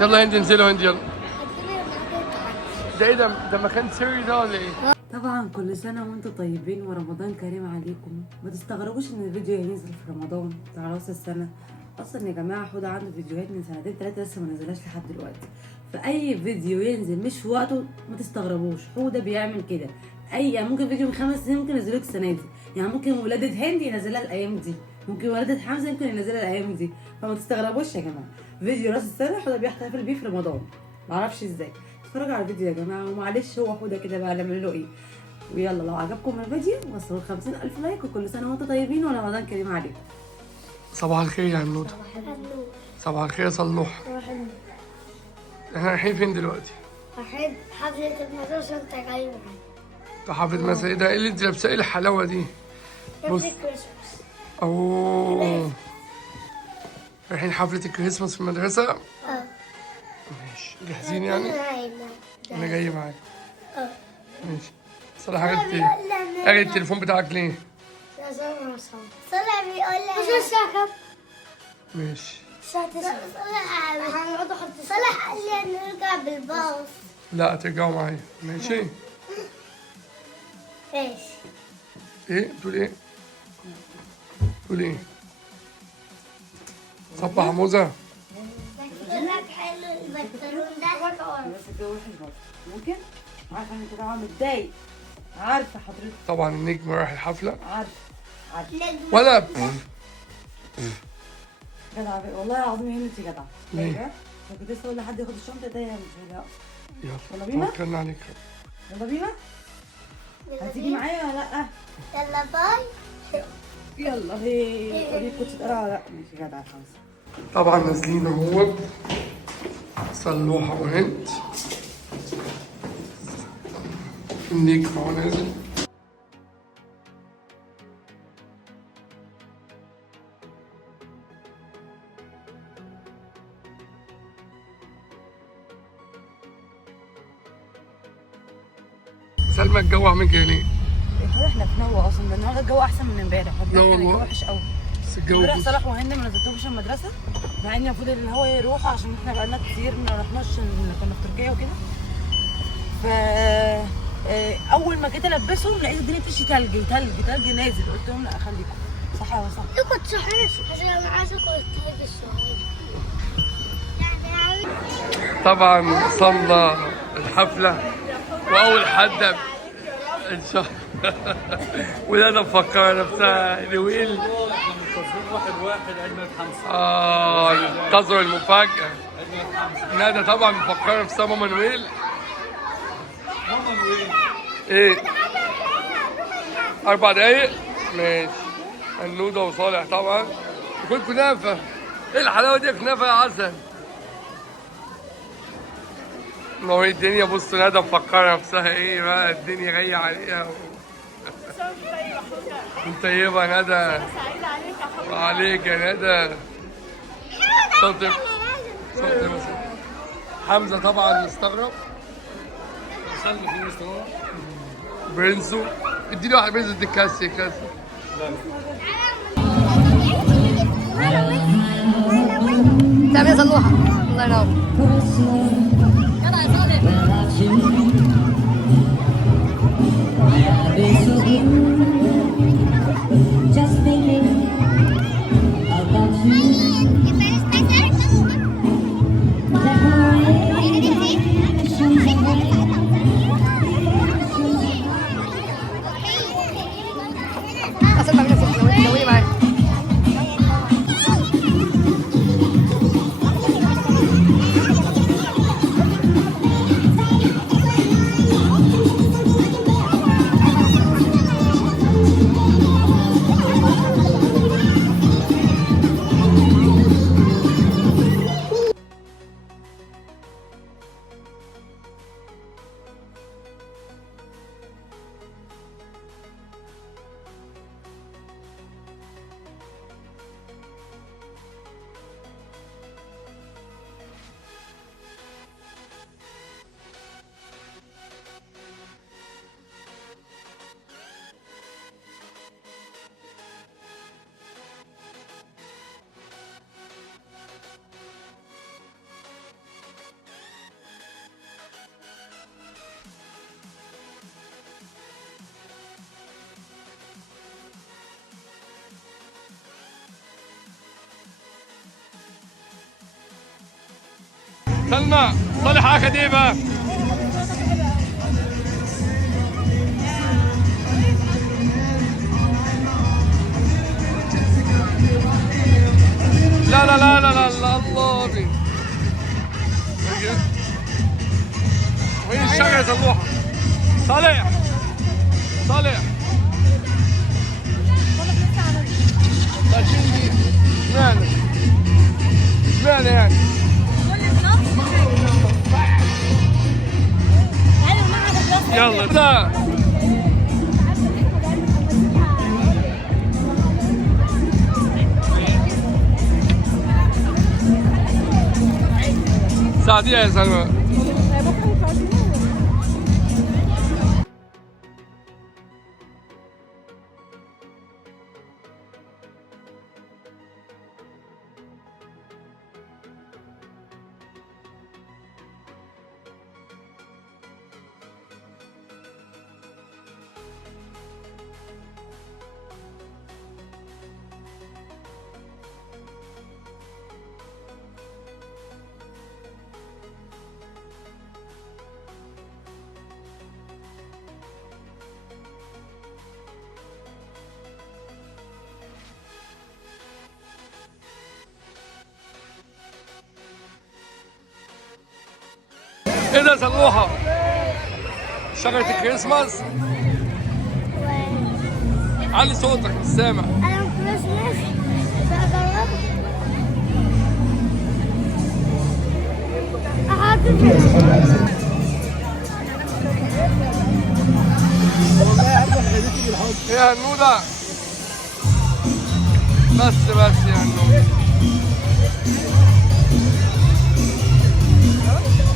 يلا هند انزلوا هند يلا. ده ايه ده مكان سري ده ولا ايه؟ طبعا كل سنة وانتم طيبين ورمضان كريم عليكم. ما تستغربوش ان الفيديو هينزل في رمضان بتاع راس السنة. اصلا يا جماعة حوده عنده فيديوهات من سنتين 3 لسه ما نزلهاش لحد دلوقتي. فاي فيديو ينزل مش في وقته ما تستغربوش، حوده بيعمل كده. يعني ممكن فيديو من 5 سنين ممكن ينزلوه السنة دي، يعني ممكن ولادة هند ينزلها الايام دي، ممكن ولادة حمزة يمكن ينزلها الايام دي. فما تستغربوش يا جماعة، فيديو راس السنة حوده بيحتفل بيه في رمضان، معرفش ازاي. اتفرجوا على الفيديو يا جماعة، ومعلش هو حوده كده بقى نعمل له ايه. ويلا لو عجبكم الفيديو وصلوا 50,000 لايك، وكل سنة وانتم طيبين ورمضان كريم عليكم. صباح الخير يا عنود. صباح الخير يا صلوح. احنا رايحين فين دلوقتي؟ رايحين حفلة المدرسة وانت جاي معايا. حفلة مثلا ايه ده؟ ايه اللي انت لابساه؟ ايه الحلاوة دي؟ بص. حفلة كريسماس. اوه، رايحين حفلة الكريسماس في المدرسة؟ ماشي، جاهزين يعني؟ انا جاي معاك. ماشي. صلاح قاري التليفون بتاعك ليه؟ صلاح بيقول لي عشان الساعة كام؟ ماشي. الساعة 9. صلاح قال لي نرجع بالباص. لا ترجعوا معايا. ماشي. ماشي. ايه؟ بتقول ايه؟ بتقول ايه؟ صبح موزة. لك حلو البنطلون ده. بس الجو وحش برضه. ممكن؟ عارفة انا كده عامل متضايق. عارفة حضرتك. طبعا النجم رايح الحفلة. عارفة. ولا جدع والله العظيم هي انت جدع. ليه؟ كنت لسه اقول لحد ياخد الشنطة ده مش هيلاقي. يلا بينا؟ توكلنا عليك. يلا بينا؟ هتيجي معايا ولا لا؟ يلا باي. يلا هي ودي كنت تقرا ولا لا؟ ماشي جدع خمسة. طبعا نازلين اهو صلوحة وهند. النجم اهو نازل. سلمى الجو عامل كده ليه؟ احنا في نوة اصلا، ده النهارده الجو احسن من امبارح. لا والله. الجو وحش قوي. بس الجو امبارح بص. صلاح وهند ما نزلتهمش المدرسه، مع ان المفروض ان هو يروحوا عشان احنا بقالنا كتير ما رحناش، كنا في تركيا وكده. ف اول ما جيت البسهم لقيت الدنيا بتمشي تلج تلج نازل، قلت لهم لا خليكم. صح ولا صح؟ انت كنت صحيح عشان انا عايزك تلبس الصغير. طبعا صلى الحفلة وأول حد إن شاء الله ولاده مفكرة نفسها نويل. واحد عيد حمزة. انتظروا المفاجأة. ندى طبعا مفكرة نفسها ماما نويل. ماما نويل. ايه؟ 4 دقايق؟ ماشي. النودة وصالح طبعا. يكون كنافة. ايه الحلاوة دي يا كنافة يا عسل؟ نور الدنيا. بصوا ندى مفكرة نفسها ايه بقى، الدنيا جاية عليها طيبة يا ندى. وعليك يا ندى. صوت مثلا حمزة طبعا مستغرب. سلمى في مستوى. برنسو اديني واحد برنسو اديك كاسي. تعمل يا صلوحة. الله ينور. يلا يا صالح. أصل ما بنفسك نويلي معايا. سلمى صالح اخذ ايه بقى؟ لا لا لا لا لا لا الله بي. وين الشجرة صلوحة؟ صالح صالح ماشيين دي اشمعنى؟ اشمعنى يعني؟ يلا لا ساعديها يا سلمى. ايه ده صلوحة؟ شجرة الكريسماس؟ علي صوتك مش سامع. أنا كريسماس بجرب ايه يا هنودة؟ بس يا هنودة.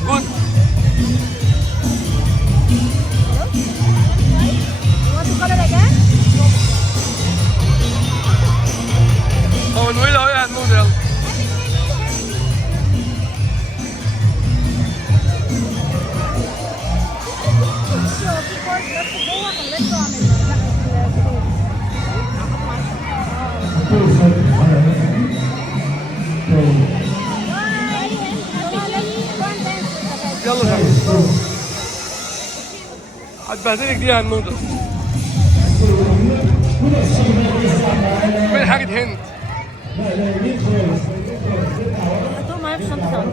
جود. هو الويل اهو يا هنودة يلا. يلا شباب هتبهدلك دي يا هنودة. من حاجة هند حطوهم معايا في شنطة.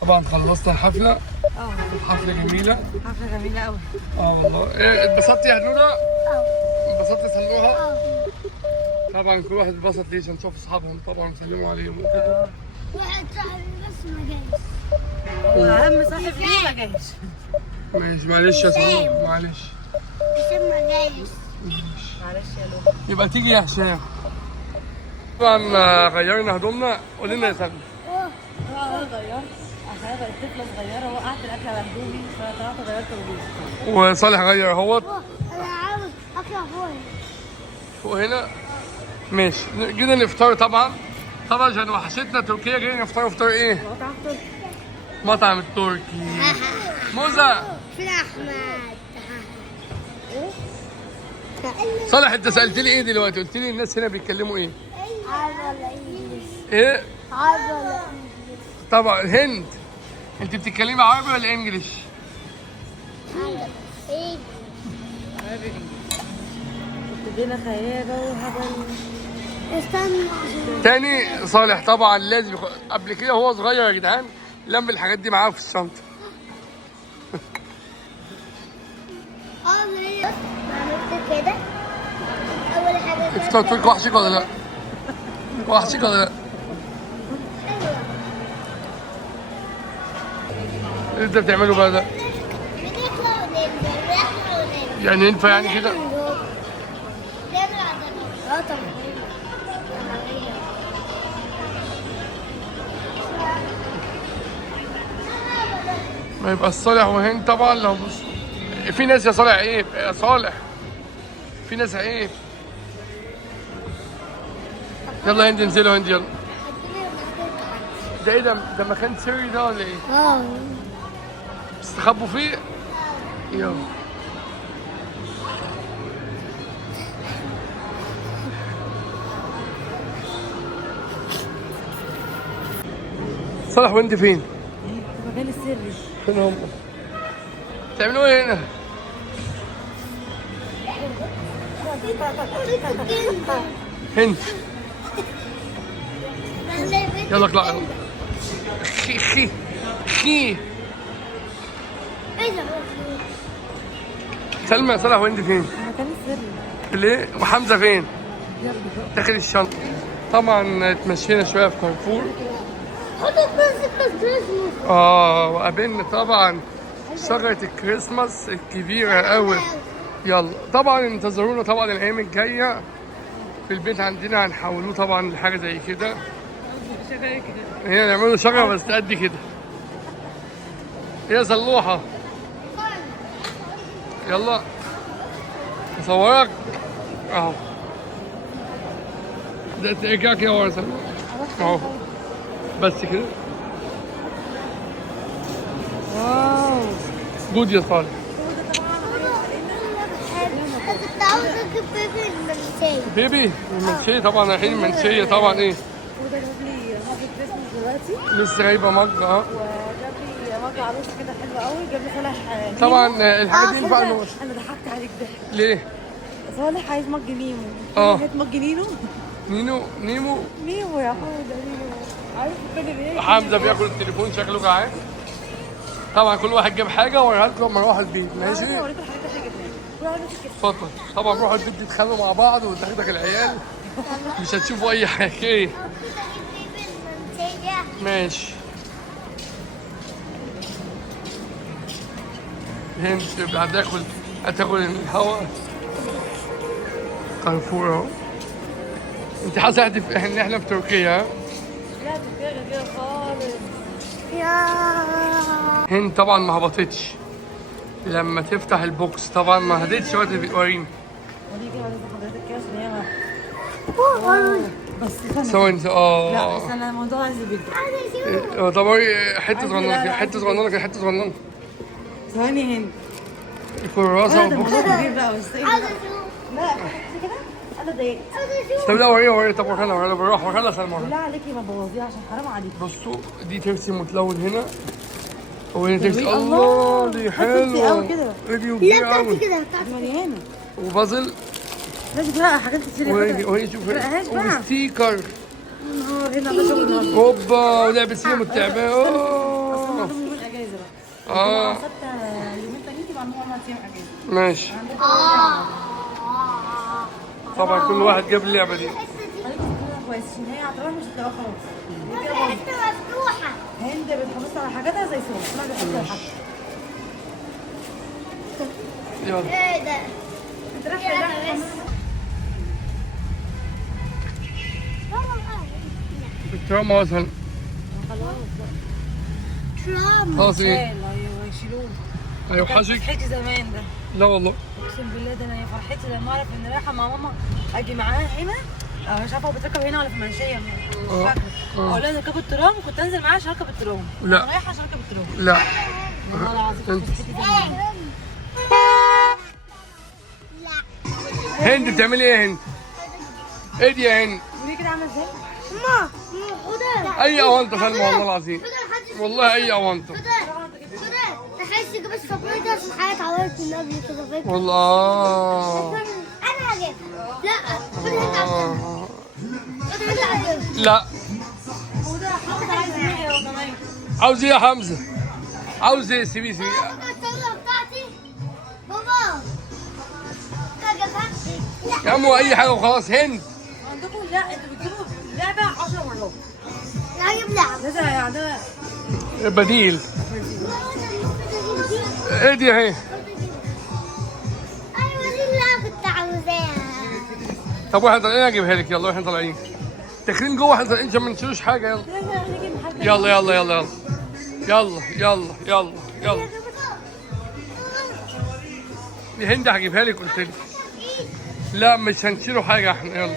طبعا خلصنا الحفلة. حفلة جميلة. حفلة جميلة قوي. والله ايه اتبسطتي يا هنودة؟ اتبسطتي سلوها؟ طبعا كل واحد اتبسط ليه عشان شافوا اصحابهم طبعا وسلموا عليهم وكده. واحد صاحبي بس ما جايش. واهم صاحب ليه ما جاش. ماشي معلش يا سلوى معلش. هشام ما جايش. معلش يا لو. يبقى تيجي يا هشام. طبعا غيرنا هدومنا. قولي لنا يا سلمى. غيرت عشان انا بقيت طفلة صغيرة وقعت الأكل على هدومي فطلعت غيرت هدومي. وصالح غير اهوت. أنا عاوز أطلع فوق. فوق هنا. ماشي جينا نفطر طبعا عشان وحشتنا تركيا. جايين نفطر فطار ايه؟ مطعم التركي. موزة. فين احمد؟ صالح انت سألت لي ايه دلوقتي؟ قلت لي الناس هنا بيتكلموا ايه؟ عربي ولا انجلش؟ ايه؟ عربي ولا انجلش؟ طبعا هند. انت بتتكلمي عربي ولا انجليش؟ ايه؟ ادينا خيابه وهبل. استنى. تاني صالح طبعا لازم قبل كده وهو صغير يا جدعان لم الحاجات دي معاه في الشنطه. هي عملت كده. اول حاجه انت تركي وحشك ولا لا؟ وحشك ولا لا؟ ايه انت بتعمله بقى ده؟ بنطلع وننزل. يعني ينفع يعني كده؟ نعمل عضلات. طبعا. ما يبقى صالح وهند طبعا لو بص في ناس يا صالح عيب يا صالح في ناس عيب. يلا هند انزلوا هند يلا. ده ايه ده مكان سري ده ولا ايه؟ بتستخبوا فيه؟ يلا صالح وهند فين؟ المكان السري. فين هم؟ بتعملوا ايه هنا؟ هند يلا اطلع يلا. خي خي خي سلمى صالح وهند فين؟ المكان السري. ليه؟ وحمزه فين؟ داخل الشنطه. طبعا اتمشينا شويه في كارفور. وقابلنا طبعا شجره الكريسماس الكبيره قوي. يلا طبعا انتظرونا طبعا الايام الجايه في البيت عندنا هنحولوه طبعا لحاجه زي كده. هي نعمله شجره بس قد كده. يا صلوحه يلا اصورك اهو. ده ترجع كده ورا صلوحه اهو بس كده. واو. جود يا صالح. كنت عاوزة اجيب بيبي المنسية. بيبي المنشيه طبعا رايحين المنشيه طبعا ايه. وده جاب لي مج كريسماس دلوقتي. لسه جايبه مج اه. وجاب لي مج عروسه كده حلوه قوي. جاب لي صالح ميمو. طبعا الحاجات دي ينفع انا نقول. ضحكت عليك ده. ليه؟ صالح عايز مج ميمو. اه. مج نينو. نيمو ميمو يا حوده ميمو. عارف كل ايه؟ حمزه بياكل التليفون شكله جعان. طبعا كل واحد جاب حاجه ووريها لكم لما نروح البيت ماشي. اوريكم الحاجات اللي احنا جبناها. روحوا نمسك كده. اتفضل. طبعا روحوا البيت تتخانقوا مع بعض وتاخدك العيال مش هتشوفوا اي حاجه. ايه كنت اجيب بيبي المنسية. ماشي. هند هتاكل الهواء. كارفور اهو. انت حاسه ان احنا في تركيا؟ ها؟ لا تتغير كده خالص. يا هند طبعا ما هبطتش لما تفتح البوكس. طبعا ما هديتش وقت وريني. ودي كده عايزه حضرتك كده عشان هي بس استنى. ثواني لا استنى الموضوع عايز جدا. طب حته صغننه كده حته صغننه كده حته صغننه. ثواني هند. الكراسه ده والبوكس. الموضوع كبير بقى بس ايه عاوزة ده؟ اشوف. لا كده انا ضايقت. عاوزة اشوف. طب لا وريني طب ورينا بالراحه ورينا سلمى. بالله عليكي ما تبوظيها عشان حرام عليكي. بصوا دي ترسي متلون هنا وهنا ترسي. جميل. الله دي حلوة حلوه قوي كده. دي لا كبيره بتاعتي قوي كده بتاعتي. دي مليانه. وبازل لازم تلاقي حاجات كتير وهي شوف فرقهاش بقى. وستيكر. نهار هنا ده شغل النهارده. هوبا ولعبه سينما التعبان. اصلا اوه عندهم يومين اجازه بقى. اه ثابته يومين تانيين تبقى عندهم عمل فيهم اجازه. ماشي. طبعا كل واحد جاب اللعبه دي. خليكي تفكريها كويس عشان هي هتروح مش هتلاقيها خلاص. دي كده باظت. حتة مفتوحة. هند بتحافظ على حاجاتها زي سوى. اسمها بتحافظ على حاجتها. يلا ايه ده؟ انت رايح فين؟ التراما مثلا ترام. خلاص ايه ايوه يشيلوه. هيوحشك. فرحتي زمان ده. لا والله اقسم بالله ده انا فرحتي لما اعرف ان رايحه مع ماما اجي معاها هنا. مش عارفه هو بتركب هنا ولا في المنشيه. مش فاكره. اقول لها نركب الترام. كنت انزل معاها عشان اركب الترام. لا. أنا رايحه عشان اركب الترام. تشتروه. لا والله العظيم انت. تشتري زمان. هند بتعملي ايه هند؟ ايه دي يا هند؟ ودي كده عامله ازاي؟ ماما خدها. اي اونطه سلمى والله العظيم. والله اي اونطه. خدها. تحس بس فكرت ده عشان حاجة اتعودت من قبل كده فاكر. والله انا هجيبها. لا خدها انت عشان. خدها انت عشان. لا. وده حاطط عايز ايه يا كمان؟ عاوز ايه يا حمزه؟ عاوز ايه؟ سيبيه سيبيه. بابا الطاولة بتاعتي. بابا. يا عم هو اي حاجه وخلاص. هند عندكم لا انتوا بتجيبوا لعبه 10 مرات. لا هجيب لعب. لازم يعني بديل. ايه دي اهي؟ ايوه دي اللعبة كنت عاوزاها. طب واحنا طالعين اجيبها لك. يلا واحنا طالعين داخلين جوه. احنا طالعين عشان ما نشيلوش حاجه. يلا يلا يلا يلا يلا يلا يلا يلا. دي هند هجيبها لك قلت لك. لا مش هنشيله حاجه احنا. يلا